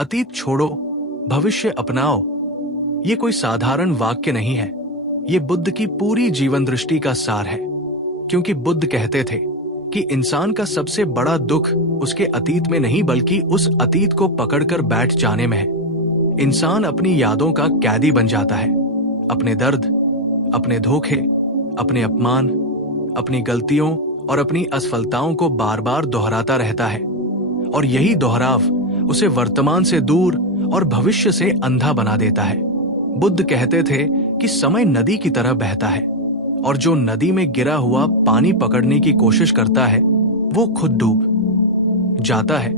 अतीत छोड़ो, भविष्य अपनाओ, ये कोई साधारण वाक्य नहीं है। ये बुद्ध की पूरी जीवन दृष्टि का सार है। क्योंकि बुद्ध कहते थे कि इंसान का सबसे बड़ा दुख उसके अतीत में नहीं बल्कि उस अतीत को पकड़कर बैठ जाने में है। इंसान अपनी यादों का कैदी बन जाता है। अपने दर्द, अपने धोखे, अपने अपमान, अपनी गलतियों और अपनी असफलताओं को बार बार दोहराता रहता है। और यही दोहराव उसे वर्तमान से दूर और भविष्य से अंधा बना देता है। बुद्ध कहते थे कि समय नदी की तरह बहता है और जो नदी में गिरा हुआ पानी पकड़ने की कोशिश करता है वो खुद डूब जाता है।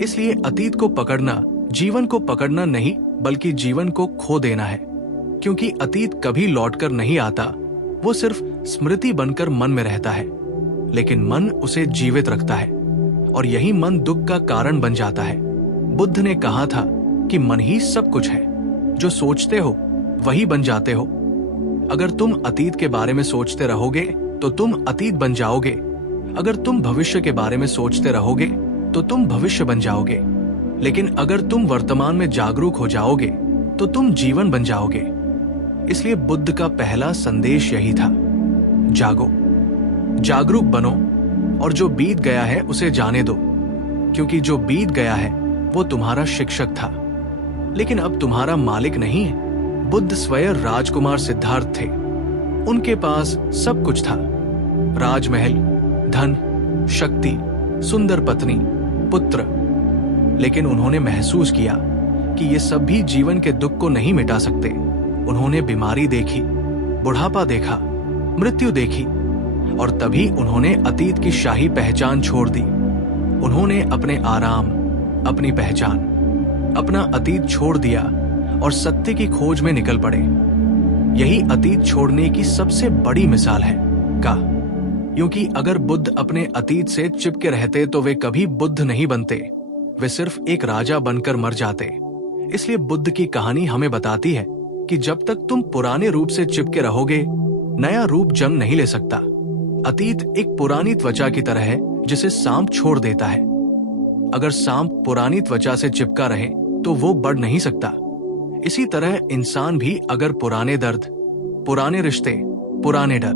इसलिए अतीत को पकड़ना जीवन को पकड़ना नहीं बल्कि जीवन को खो देना है। क्योंकि अतीत कभी लौटकर नहीं आता, वो सिर्फ स्मृति बनकर मन में रहता है। लेकिन मन उसे जीवित रखता है और यही मन दुख का कारण बन जाता है। बुद्ध ने कहा था कि मन ही सब कुछ है। जो सोचते हो वही बन जाते हो। अगर तुम अतीत के बारे में सोचते रहोगे तो तुम अतीत बन जाओगे। अगर तुम भविष्य के बारे में सोचते रहोगे तो तुम भविष्य बन जाओगे। लेकिन अगर तुम वर्तमान में जागरूक हो जाओगे तो तुम जीवन बन जाओगे। इसलिए बुद्ध का पहला संदेश यही था, जागो, जागरूक बनो और जो बीत गया है उसे जाने दो। क्योंकि जो बीत गया है वो तुम्हारा शिक्षक था, लेकिन अब तुम्हारा मालिक नहीं है। बुद्ध स्वयं राजकुमार सिद्धार्थ थे। उनके पास सब कुछ था, राजमहल, धन, शक्ति, सुंदर पत्नी, पुत्र। लेकिन उन्होंने महसूस किया कि ये सब भी जीवन के दुख को नहीं मिटा सकते। उन्होंने बीमारी देखी, बुढ़ापा देखा, मृत्यु देखी और तभी उन्होंने अतीत की शाही पहचान छोड़ दी। उन्होंने अपने आराम, अपनी पहचान, अपना अतीत छोड़ दिया और सत्य की खोज में निकल पड़े। यही अतीत छोड़ने की सबसे बड़ी मिसाल है का। क्योंकि अगर बुद्ध अपने अतीत से चिपके रहते तो वे कभी बुद्ध नहीं बनते, वे सिर्फ एक राजा बनकर मर जाते। इसलिए बुद्ध की कहानी हमें बताती है कि जब तक तुम पुराने रूप से चिपके रहोगे, नया रूप जन्म नहीं ले सकता। अतीत एक पुरानी त्वचा की तरह है जिसे सांप छोड़ देता है। अगर सांप पुरानी त्वचा से चिपका रहे तो वो बढ़ नहीं सकता। इसी तरह इंसान भी अगर पुराने दर्द, पुराने रिश्ते, पुराने डर,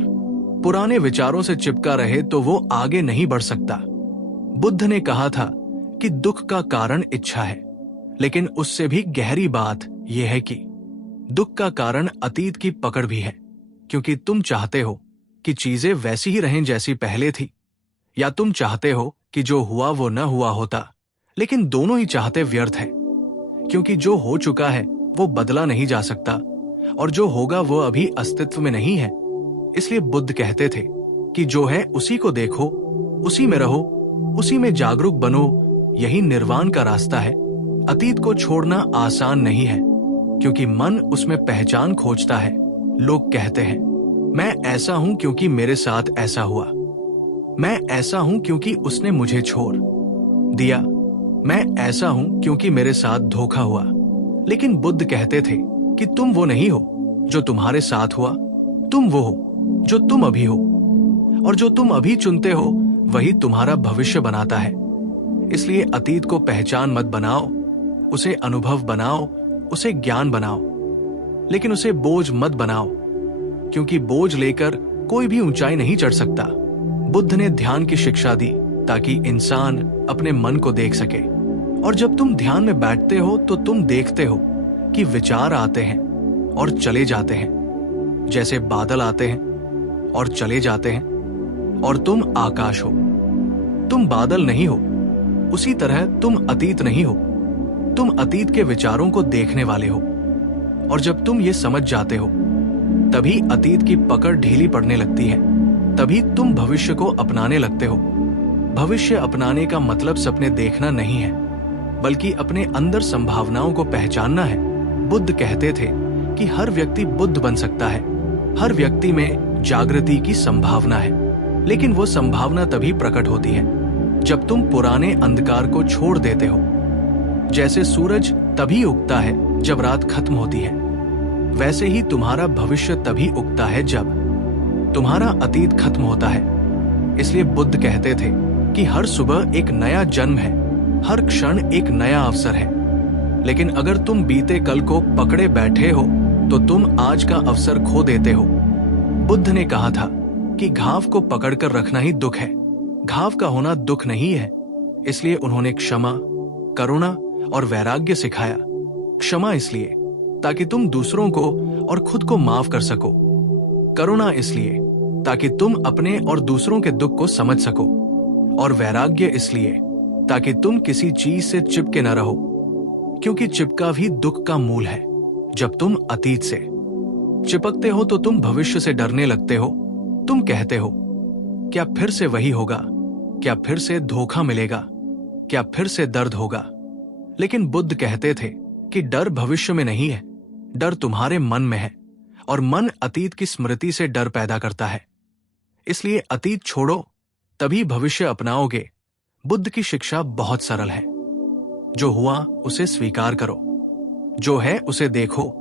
पुराने विचारों से चिपका रहे तो वो आगे नहीं बढ़ सकता। बुद्ध ने कहा था कि दुख का कारण इच्छा है, लेकिन उससे भी गहरी बात यह है कि दुख का कारण अतीत की पकड़ भी है। क्योंकि तुम चाहते हो कि चीजें वैसी ही रहें जैसी पहले थी, या तुम चाहते हो कि जो हुआ वो न हुआ होता। लेकिन दोनों ही चाहते व्यर्थ है, क्योंकि जो हो चुका है वो बदला नहीं जा सकता और जो होगा वो अभी अस्तित्व में नहीं है। इसलिए बुद्ध कहते थे कि जो है उसी को देखो, उसी में रहो, उसी में जागरूक बनो। यही निर्वाण का रास्ता है। अतीत को छोड़ना आसान नहीं है, क्योंकि मन उसमें पहचान खोजता है। लोग कहते हैं, मैं ऐसा हूं क्योंकि मेरे साथ ऐसा हुआ, मैं ऐसा हूं क्योंकि उसने मुझे छोड़ दिया, मैं ऐसा हूं क्योंकि मेरे साथ धोखा हुआ। लेकिन बुद्ध कहते थे कि तुम वो नहीं हो जो तुम्हारे साथ हुआ, तुम वो हो जो तुम अभी हो। और जो तुम अभी चुनते हो वही तुम्हारा भविष्य बनाता है। इसलिए अतीत को पहचान मत बनाओ, उसे अनुभव बनाओ, उसे ज्ञान बनाओ, लेकिन उसे बोझ मत बनाओ, क्योंकि बोझ लेकर कोई भी ऊंचाई नहीं चढ़ सकता। बुद्ध ने ध्यान की शिक्षा दी ताकि इंसान अपने मन को देख सके। और जब तुम ध्यान में बैठते हो तो तुम देखते हो कि विचार आते हैं और चले जाते हैं, जैसे बादल आते हैं और चले जाते हैं। और तुम आकाश हो, तुम बादल नहीं हो। उसी तरह तुम अतीत नहीं हो, तुम अतीत के विचारों को देखने वाले हो। और जब तुम ये समझ जाते हो तभी अतीत की पकड़ ढीली पड़ने लगती है, तभी तुम भविष्य को अपनाने लगते हो। भविष्य अपनाने का मतलब सपने देखना नहीं है, बल्कि अपने अंदर संभावनाओं को पहचानना है। बुद्ध कहते थे कि हर व्यक्ति बुद्ध बन सकता है, हर व्यक्ति में जागृति की संभावना है। लेकिन वो संभावना तभी प्रकट होती है जब तुम पुराने अंधकार को छोड़ देते हो। जैसे सूरज तभी उगता है जब रात खत्म होती है, वैसे ही तुम्हारा भविष्य तभी उगता है जब तुम्हारा अतीत खत्म होता है। इसलिए बुद्ध कहते थे कि हर सुबह एक नया जन्म है, हर क्षण एक नया अवसर है। लेकिन अगर तुम बीते कल को पकड़े बैठे हो तो तुम आज का अवसर खो देते हो। बुद्ध ने कहा था कि घाव को पकड़कर रखना ही दुख है, घाव का होना दुख नहीं है। इसलिए उन्होंने क्षमा, करुणा और वैराग्य सिखाया। क्षमा इसलिए ताकि तुम दूसरों को और खुद को माफ कर सको। करुणा इसलिए ताकि तुम अपने और दूसरों के दुख को समझ सको। और वैराग्य इसलिए ताकि तुम किसी चीज से चिपके न रहो, क्योंकि चिपका भी दुख का मूल है। जब तुम अतीत से चिपकते हो तो तुम भविष्य से डरने लगते हो। तुम कहते हो, क्या फिर से वही होगा? क्या फिर से धोखा मिलेगा? क्या फिर से दर्द होगा? लेकिन बुद्ध कहते थे कि डर भविष्य में नहीं है, डर तुम्हारे मन में है, और मन अतीत की स्मृति से डर पैदा करता है। इसलिए अतीत छोड़ो, तभी भविष्य अपनाओगे। बुद्ध की शिक्षा बहुत सरल है। जो हुआ उसे स्वीकार करो, जो है उसे देखो,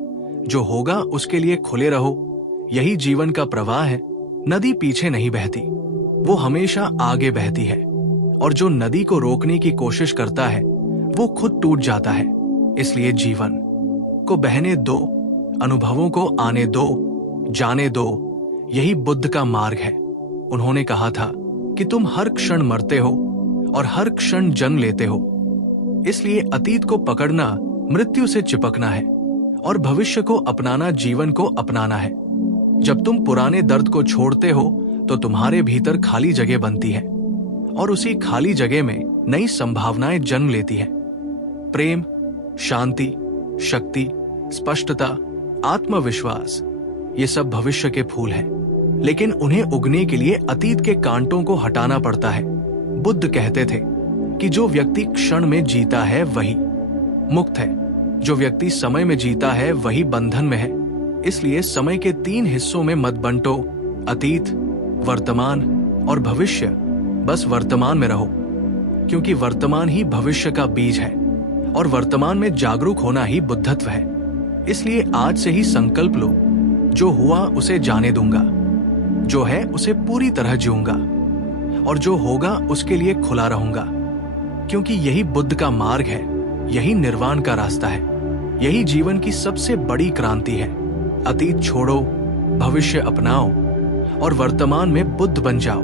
जो होगा उसके लिए खुले रहो। यही जीवन का प्रवाह है। नदी पीछे नहीं बहती, वो हमेशा आगे बहती है, और जो नदी को रोकने की कोशिश करता है वो खुद टूट जाता है। इसलिए जीवन को बहने दो, अनुभवों को आने दो, जाने दो। यही बुद्ध का मार्ग है। उन्होंने कहा था कि तुम हर क्षण मरते हो और हर क्षण जन्म लेते हो। इसलिए अतीत को पकड़ना मृत्यु से चिपकना है, और भविष्य को अपनाना जीवन को अपनाना है। जब तुम पुराने दर्द को छोड़ते हो तो तुम्हारे भीतर खाली जगह बनती है, और उसी खाली जगह में नई संभावनाएं जन्म लेती हैं। प्रेम, शांति, शक्ति, स्पष्टता, आत्मविश्वास, ये सब भविष्य के फूल हैं, लेकिन उन्हें उगने के लिए अतीत के कांटों को हटाना पड़ता है। बुद्ध कहते थे कि जो व्यक्ति क्षण में जीता है वही मुक्त है, जो व्यक्ति समय में जीता है वही बंधन में है। इसलिए समय के 3 हिस्सों में मत बंटो, अतीत, वर्तमान और भविष्य। बस वर्तमान में रहो, क्योंकि वर्तमान ही भविष्य का बीज है, और वर्तमान में जागरूक होना ही बुद्धत्व है। इसलिए आज से ही संकल्प लो, जो हुआ उसे जाने दूंगा, जो है उसे पूरी तरह जीऊंगा, और जो होगा उसके लिए खुला रहूंगा। क्योंकि यही बुद्ध का मार्ग है, यही निर्वाण का रास्ता है, यही जीवन की सबसे बड़ी क्रांति है। अतीत छोड़ो, भविष्य अपनाओ, और वर्तमान में बुद्ध बन जाओ।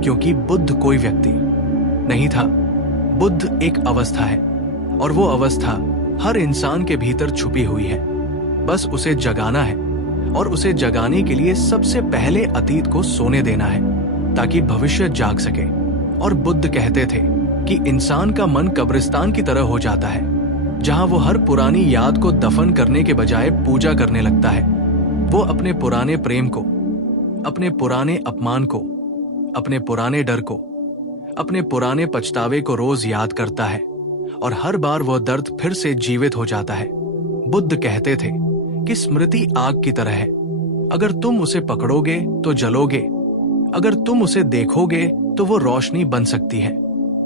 क्योंकि बुद्ध कोई व्यक्ति नहीं था, बुद्ध एक अवस्था है, और वो अवस्था हर इंसान के भीतर छुपी हुई है। बस उसे जगाना है, और उसे जगाने के लिए सबसे पहले अतीत को सोने देना है, ताकि भविष्य जाग सके। और बुद्ध कहते थे कि इंसान का मन कब्रिस्तान की तरह हो जाता है, जहां वो हर पुरानी याद को दफन करने के बजाय पूजा करने लगता है। वो अपने पुराने प्रेम को, अपने पुराने अपमान को, अपने पुराने डर को, अपने पुराने पछतावे को रोज याद करता है, और हर बार वह दर्द फिर से जीवित हो जाता है। बुद्ध कहते थे कि स्मृति आग की तरह है, अगर तुम उसे पकड़ोगे तो जलोगे, अगर तुम उसे देखोगे तो वो रोशनी बन सकती है।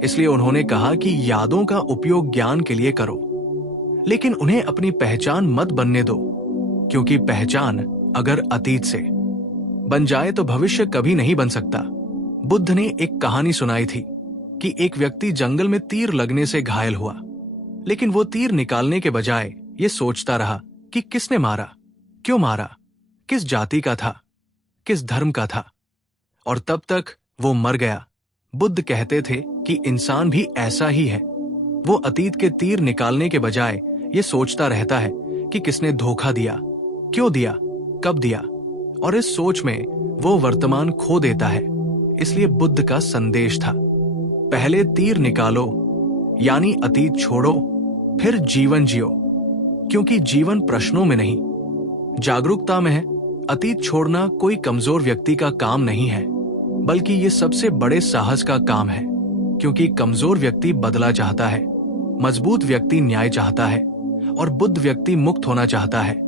इसलिए उन्होंने कहा कि यादों का उपयोग ज्ञान के लिए करो, लेकिन उन्हें अपनी पहचान मत बनने दो, क्योंकि पहचान अगर अतीत से बन जाए तो भविष्य कभी नहीं बन सकता। बुद्ध ने एक कहानी सुनाई थी कि एक व्यक्ति जंगल में तीर लगने से घायल हुआ, लेकिन वो तीर निकालने के बजाय ये सोचता रहा कि किसने मारा, क्यों मारा, किस जाति का था, किस धर्म का था, और तब तक वो मर गया। बुद्ध कहते थे कि इंसान भी ऐसा ही है। वो अतीत के तीर निकालने के बजाय ये सोचता रहता है कि किसने धोखा दिया, क्यों दिया, कब दिया, और इस सोच में वो वर्तमान खो देता है। इसलिए बुद्ध का संदेश था, पहले तीर निकालो, यानी अतीत छोड़ो, फिर जीवन जियो। क्योंकि जीवन प्रश्नों में नहीं, जागरूकता में है। अतीत छोड़ना कोई कमजोर व्यक्ति का काम नहीं है, बल्कि ये सबसे बड़े साहस का काम है। क्योंकि कमजोर व्यक्ति बदला चाहता है, मजबूत व्यक्ति न्याय चाहता है, और बुद्ध व्यक्ति मुक्त होना चाहता है।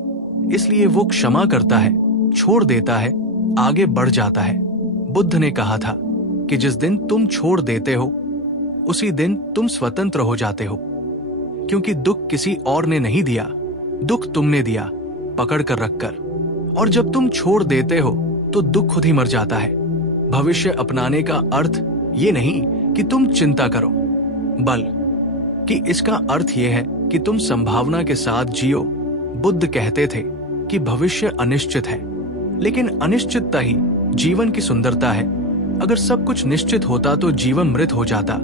इसलिए वो क्षमा करता है, छोड़ देता है, आगे बढ़ जाता है। बुद्ध ने कहा था कि जिस दिन तुम छोड़ देते हो उसी दिन तुम स्वतंत्र हो जाते हो। क्योंकि दुख किसी और ने नहीं दिया, दुख तुमने दिया, पकड़ कर रखकर। और जब तुम छोड़ देते हो तो दुख खुद ही मर जाता है। भविष्य अपनाने का अर्थ ये नहीं कि तुम चिंता करो, बल कि इसका अर्थ यह है कि तुम संभावना के साथ जियो। बुद्ध कहते थे कि भविष्य अनिश्चित है, लेकिन अनिश्चितता ही जीवन की सुंदरता है। अगर सब कुछ निश्चित होता तो जीवन मृत हो जाता।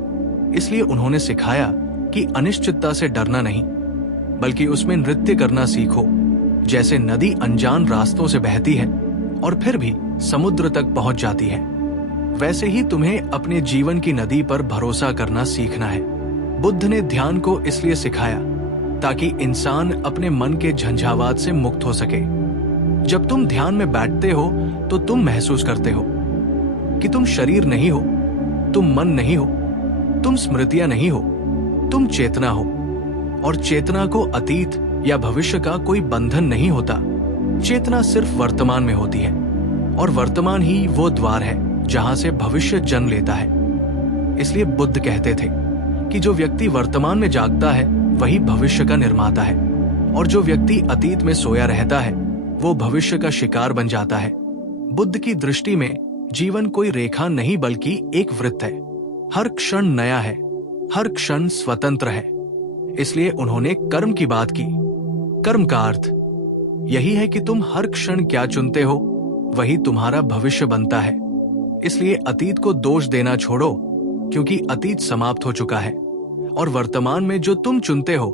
इसलिए उन्होंने सिखाया कि अनिश्चितता से डरना नहीं, बल्कि उसमें नृत्य करना सीखो। जैसे नदी अनजान रास्तों से बहती है और फिर भी समुद्र तक पहुंच जाती है, वैसे ही तुम्हें अपने जीवन की नदी पर भरोसा करना सीखना है। बुद्ध ने ध्यान को इसलिए सिखाया ताकि इंसान अपने मन के झंझावात से मुक्त हो सके। जब तुम ध्यान में बैठते हो तो तुम महसूस करते हो कि तुम शरीर नहीं हो, तुम मन नहीं हो, तुम स्मृतियां नहीं हो, तुम चेतना हो। और चेतना को अतीत या भविष्य का कोई बंधन नहीं होता। चेतना सिर्फ वर्तमान में होती है, और वर्तमान ही वो द्वार है जहां से भविष्य जन्म लेता है। इसलिए बुद्ध कहते थे कि जो व्यक्ति वर्तमान में जागता है वही भविष्य का निर्माता है, और जो व्यक्ति अतीत में सोया रहता है वो भविष्य का शिकार बन जाता है। बुद्ध की दृष्टि में जीवन कोई रेखा नहीं बल्कि एक वृत्त है। हर क्षण नया है, हर क्षण स्वतंत्र है। इसलिए उन्होंने कर्म की बात की। कर्म का अर्थ यही है कि तुम हर क्षण क्या चुनते हो वही तुम्हारा भविष्य बनता है। इसलिए अतीत को दोष देना छोड़ो, क्योंकि अतीत समाप्त हो चुका है, और वर्तमान में जो तुम चुनते हो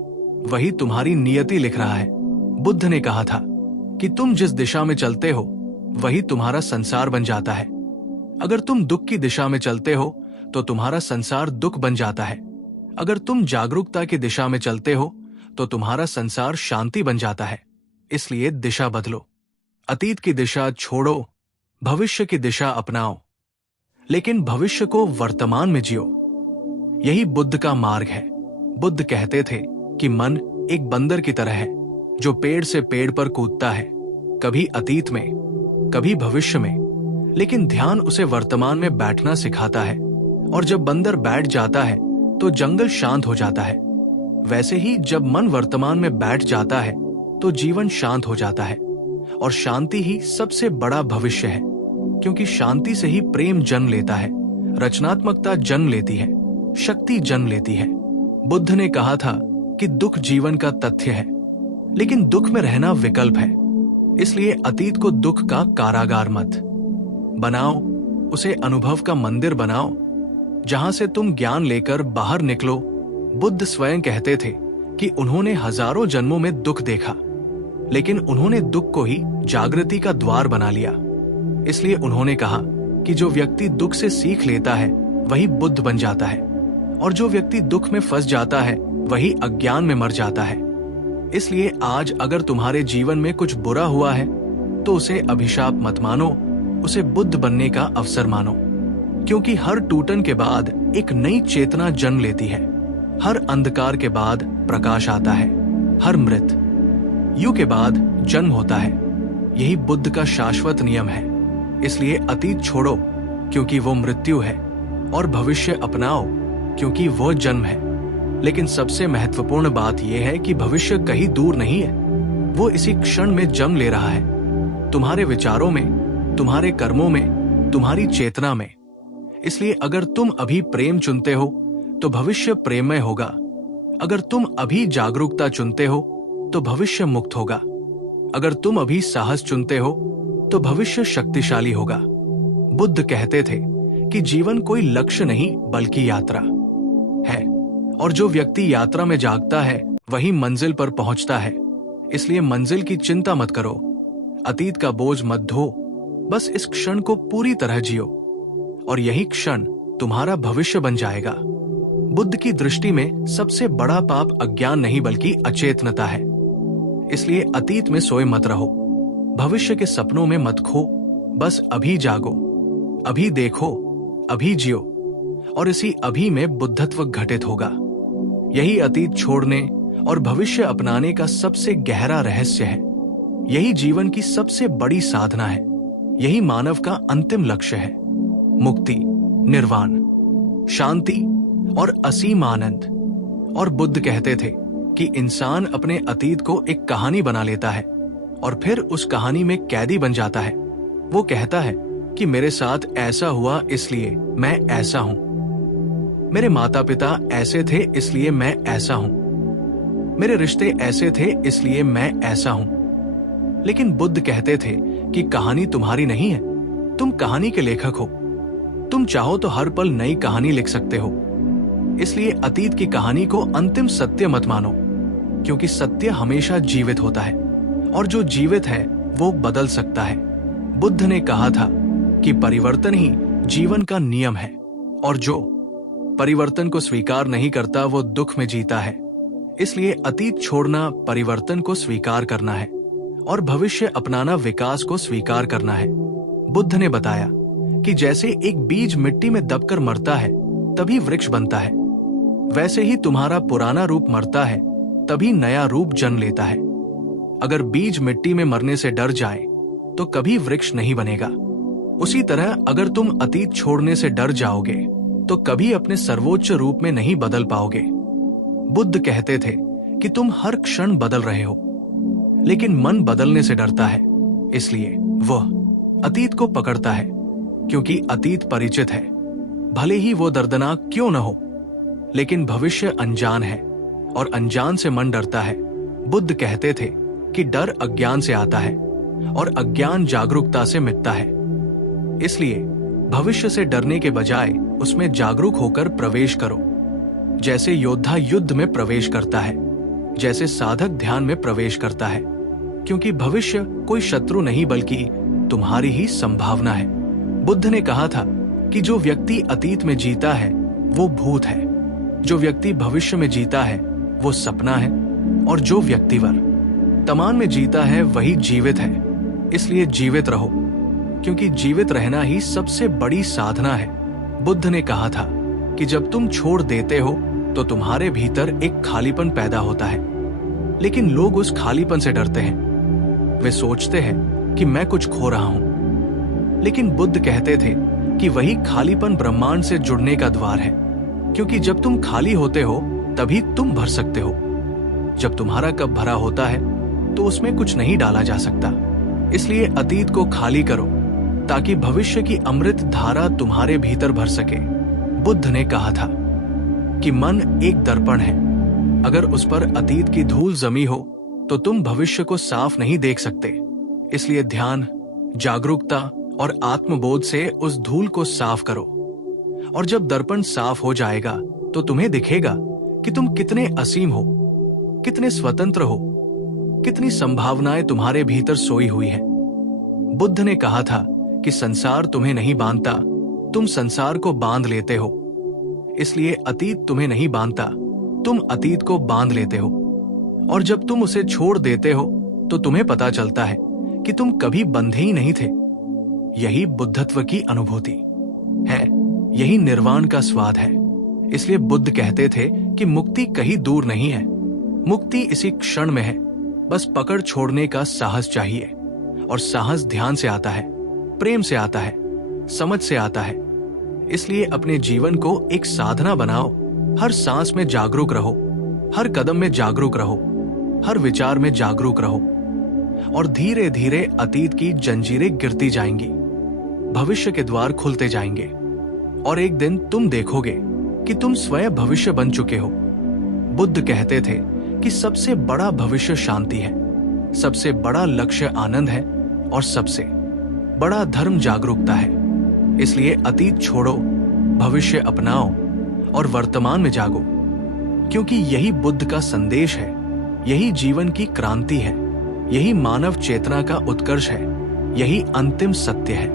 वही तुम्हारी नियति लिख रहा है। बुद्ध ने कहा था कि तुम जिस दिशा में चलते हो वही तुम्हारा संसार बन जाता है। अगर तुम दुख की दिशा में चलते हो तो तुम्हारा संसार दुख बन जाता है। अगर तुम जागरूकता की दिशा में चलते हो तो तुम्हारा संसार शांति बन जाता है। इसलिए दिशा बदलो, अतीत की दिशा छोड़ो, भविष्य की दिशा अपनाओ, लेकिन भविष्य को वर्तमान में जियो। यही बुद्ध का मार्ग है। बुद्ध कहते थे कि मन एक बंदर की तरह है जो पेड़ से पेड़ पर कूदता है, कभी अतीत में, कभी भविष्य में, लेकिन ध्यान उसे वर्तमान में बैठना सिखाता है। और जब बंदर बैठ जाता है तो जंगल शांत हो जाता है। वैसे ही जब मन वर्तमान में बैठ जाता है तो जीवन शांत हो जाता है, और शांति ही सबसे बड़ा भविष्य है, क्योंकि शांति से ही प्रेम जन्म लेता है, रचनात्मकता जन्म लेती है, शक्ति जन्म लेती है। बुद्ध ने कहा था कि दुख जीवन का तथ्य है, लेकिन दुख में रहना विकल्प है। इसलिए अतीत को दुख का कारागार मत बनाओ, उसे अनुभव का मंदिर बनाओ जहां से तुम ज्ञान लेकर बाहर निकलो। बुद्ध स्वयं कहते थे कि उन्होंने हजारों जन्मों में दुख देखा, लेकिन उन्होंने दुख को ही जागृति का द्वार बना लिया। इसलिए उन्होंने कहा कि जो व्यक्ति दुख से सीख लेता है वही बुद्ध बन जाता है, और जो व्यक्ति दुख में फंस जाता है वही अज्ञान में मर जाता है। इसलिए आज अगर तुम्हारे जीवन में कुछ बुरा हुआ है तो उसे अभिशाप मत मानो, उसे बुद्ध बनने का अवसर मानो, क्योंकि हर टूटन के बाद एक नई चेतना जन्म लेती है। हर अंधकार के बाद प्रकाश आता है, हर मृत यु के बाद जन्म होता है। यही बुद्ध का शाश्वत नियम है। इसलिए अतीत छोड़ो क्योंकि वो मृत्यु है, और भविष्य अपनाओ क्योंकि वो जन्म है। लेकिन सबसे महत्वपूर्ण बात यह है कि भविष्य कहीं दूर नहीं है, वो इसी क्षण में जन्म ले रहा है, तुम्हारे विचारों में, तुम्हारे कर्मों में, तुम्हारी चेतना में। इसलिए अगर तुम अभी प्रेम चुनते हो तो भविष्य प्रेममय होगा। अगर तुम अभी जागरूकता चुनते हो तो भविष्य मुक्त होगा। अगर तुम अभी साहस चुनते हो तो भविष्य शक्तिशाली होगा। बुद्ध कहते थे कि जीवन कोई लक्ष्य नहीं बल्कि यात्रा है, और जो व्यक्ति यात्रा में जागता है वही मंजिल पर पहुंचता है। इसलिए मंजिल की चिंता मत करो, अतीत का बोझ मत ढो, बस इस क्षण को पूरी तरह जियो, और यही क्षण तुम्हारा भविष्य बन जाएगा। बुद्ध की दृष्टि में सबसे बड़ा पाप अज्ञान नहीं बल्कि अचेतनता है। इसलिए अतीत में सोए मत रहो, भविष्य के सपनों में मत खो, बस अभी जागो, अभी देखो, अभी जियो, और इसी अभी में बुद्धत्व घटित होगा। यही अतीत छोड़ने और भविष्य अपनाने का सबसे गहरा रहस्य है। यही जीवन की सबसे बड़ी साधना है। यही मानव का अंतिम लक्ष्य है, मुक्ति, निर्वाण, शांति और असीम आनंद। और बुद्ध कहते थे कि इंसान अपने अतीत को एक कहानी बना लेता है और फिर उस कहानी में कैदी बन जाता है। वो कहता है कि मेरे साथ ऐसा हुआ इसलिए मैं ऐसा हूं, मेरे माता पिता ऐसे थे इसलिए मैं ऐसा हूं, मेरे रिश्ते ऐसे थे इसलिए मैं ऐसा हूं। लेकिन बुद्ध कहते थे कि कहानी तुम्हारी नहीं है, तुम कहानी के लेखक हो। तुम चाहो तो हर पल नई कहानी लिख सकते हो। इसलिए अतीत की कहानी को अंतिम सत्य मत मानो, क्योंकि सत्य हमेशा जीवित होता है और जो जीवित है वो बदल सकता है। बुद्ध ने कहा था कि परिवर्तन ही जीवन का नियम है और जो परिवर्तन को स्वीकार नहीं करता वो दुख में जीता है। इसलिए अतीत छोड़ना परिवर्तन को स्वीकार करना है और भविष्य अपनाना विकास को स्वीकार करना है। बुद्ध ने बताया कि जैसे एक बीज मिट्टी में दबकर मरता है तभी वृक्ष बनता है, वैसे ही तुम्हारा पुराना रूप मरता है तभी नया रूप जन्म लेता है। अगर बीज मिट्टी में मरने से डर जाए तो कभी वृक्ष नहीं बनेगा। उसी तरह अगर तुम अतीत छोड़ने से डर जाओगे तो कभी अपने सर्वोच्च रूप में नहीं बदल पाओगे। बुद्ध कहते थे कि तुम हर क्षण बदल रहे हो, लेकिन मन बदलने से डरता है, इसलिए वह अतीत को पकड़ता है, क्योंकि अतीत परिचित है, भले ही वो दर्दनाक क्यों न हो। लेकिन भविष्य अनजान है और अनजान से मन डरता है। बुद्ध कहते थे कि डर अज्ञान से आता है और अज्ञान जागरूकता से मिटता है। इसलिए भविष्य से डरने के बजाय उसमें जागरूक होकर प्रवेश करो। जैसे योद्धा युद्ध में प्रवेश करता है, जैसे साधक ध्यान में प्रवेश करता है, क्योंकि भविष्य कोई शत्रु नहीं बल्कि तुम्हारी ही संभावना है। बुद्ध ने कहा था कि जो व्यक्ति अतीत में जीता है वो भूत है, जो व्यक्ति भविष्य में जीता है वो सपना है, और जो व्यक्ति वर्तमान में जीता है वही जीवित है। इसलिए जीवित रहो, क्योंकि जीवित रहना ही सबसे बड़ी साधना है। बुद्ध ने कहा था कि जब तुम छोड़ देते हो तो तुम्हारे भीतर एक खालीपन पैदा होता है, लेकिन लोग उस खालीपन से डरते हैं। वे सोचते हैं कि मैं कुछ खो रहा हूं। लेकिन बुद्ध कहते थे कि वही खालीपन ब्रह्मांड से जुड़ने का द्वार है, क्योंकि जब तुम खाली होते हो तभी तुम भर सकते हो। जब तुम्हारा कप भरा होता है तो उसमें कुछ नहीं डाला जा सकता। इसलिए अतीत को खाली करो ताकि भविष्य की अमृत धारा तुम्हारे भीतर भर सके। बुद्ध ने कहा था कि मन एक दर्पण है, अगर उस पर अतीत की धूल जमी हो तो तुम भविष्य को साफ नहीं देख सकते। इसलिए ध्यान, जागरूकता और आत्मबोध से उस धूल को साफ करो, और जब दर्पण साफ हो जाएगा तो तुम्हें दिखेगा कि तुम कितने असीम हो, कितने स्वतंत्र हो, कितनी संभावनाएं तुम्हारे भीतर सोई हुई है। बुद्ध ने कहा था कि संसार तुम्हें नहीं बांधता, तुम संसार को बांध लेते हो। इसलिए अतीत तुम्हें नहीं बांधता, तुम अतीत को बांध लेते हो, और जब तुम उसे छोड़ देते हो तो तुम्हें पता चलता है कि तुम कभी बंधे ही नहीं थे। यही बुद्धत्व की अनुभूति है, यही निर्वाण का स्वाद है। इसलिए बुद्ध कहते थे कि मुक्ति कहीं दूर नहीं है, मुक्ति इसी क्षण में है। बस पकड़ छोड़ने का साहस चाहिए, और साहस ध्यान से आता है, प्रेम से आता है, समझ से आता है। इसलिए अपने जीवन को एक साधना बनाओ। हर सांस में जागरूक रहो, हर कदम में जागरूक रहो, हर विचार में जागरूक रहो, और धीरे धीरे अतीत की जंजीरें गिरती जाएंगी, भविष्य के द्वार खुलते जाएंगे, और एक दिन तुम देखोगे कि तुम स्वयं भविष्य बन चुके हो। बुद्ध कहते थे कि सबसे बड़ा भविष्य शांति है, सबसे बड़ा लक्ष्य आनंद है, और सबसे बड़ा धर्म जागरूकता है। इसलिए अतीत छोड़ो, भविष्य अपनाओ और वर्तमान में जागो, क्योंकि यही बुद्ध का संदेश है, यही जीवन की क्रांति है, यही मानव चेतना का उत्कर्ष है, यही अंतिम सत्य है।